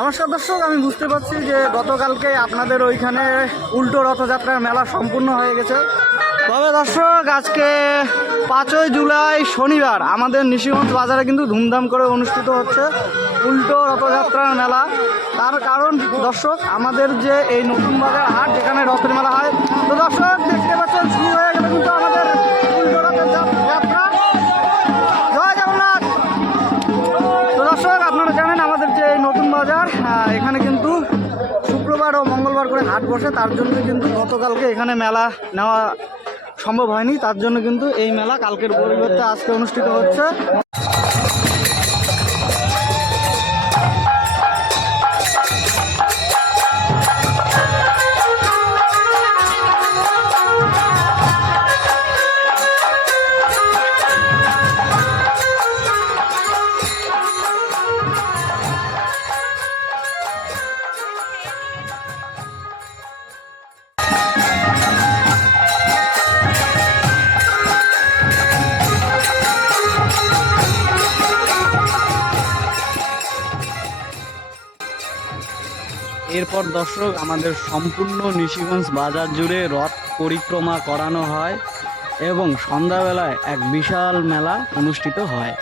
নমস্কার দর্শক, আমি বুঝতে পারছি যে গতকালকে আপনাদের ওইখানে উল্টো রথযাত্রার মেলা সম্পূর্ণ হয়ে গেছে। তবে দর্শক, আজকে 5ই জুলাই শনিবার আমাদের নিশিগঞ্জ বাজারে কিন্তু ধুমধাম করে অনুষ্ঠিত হচ্ছে উল্টো রথযাত্রার মেলা। তার কারণ দর্শক, আমাদের যে এই নতুন বাজার হাট যেখানে রথের মেলা হয়, তো দর্শক দেখতে পাচ্ছেন শুরু হয়ে গেল কিন্তু আমাদের উল্টো রথের যাত্রা। জয় জগন্নাথ। তো দর্শক, আপনারা জানেন আমাদের যে এই নতুন বাজার এখানে কিন্তু শুক্রবার ও মঙ্গলবার করে হাট বসে, তার জন্য কিন্তু গতকালকে এখানে মেলা নেওয়া সম্ভব হয়নি। তার জন্য কিন্তু এই মেলা কালকের পরিবর্তে আজকে অনুষ্ঠিত হচ্ছে। এরপর দর্শক, আমাদের সম্পূর্ণ নিশিগঞ্জ বাজার জুড়ে রথ পরিক্রমা করানো হয় এবং সন্ধ্যাবেলায় এক বিশাল মেলা অনুষ্ঠিত হয়।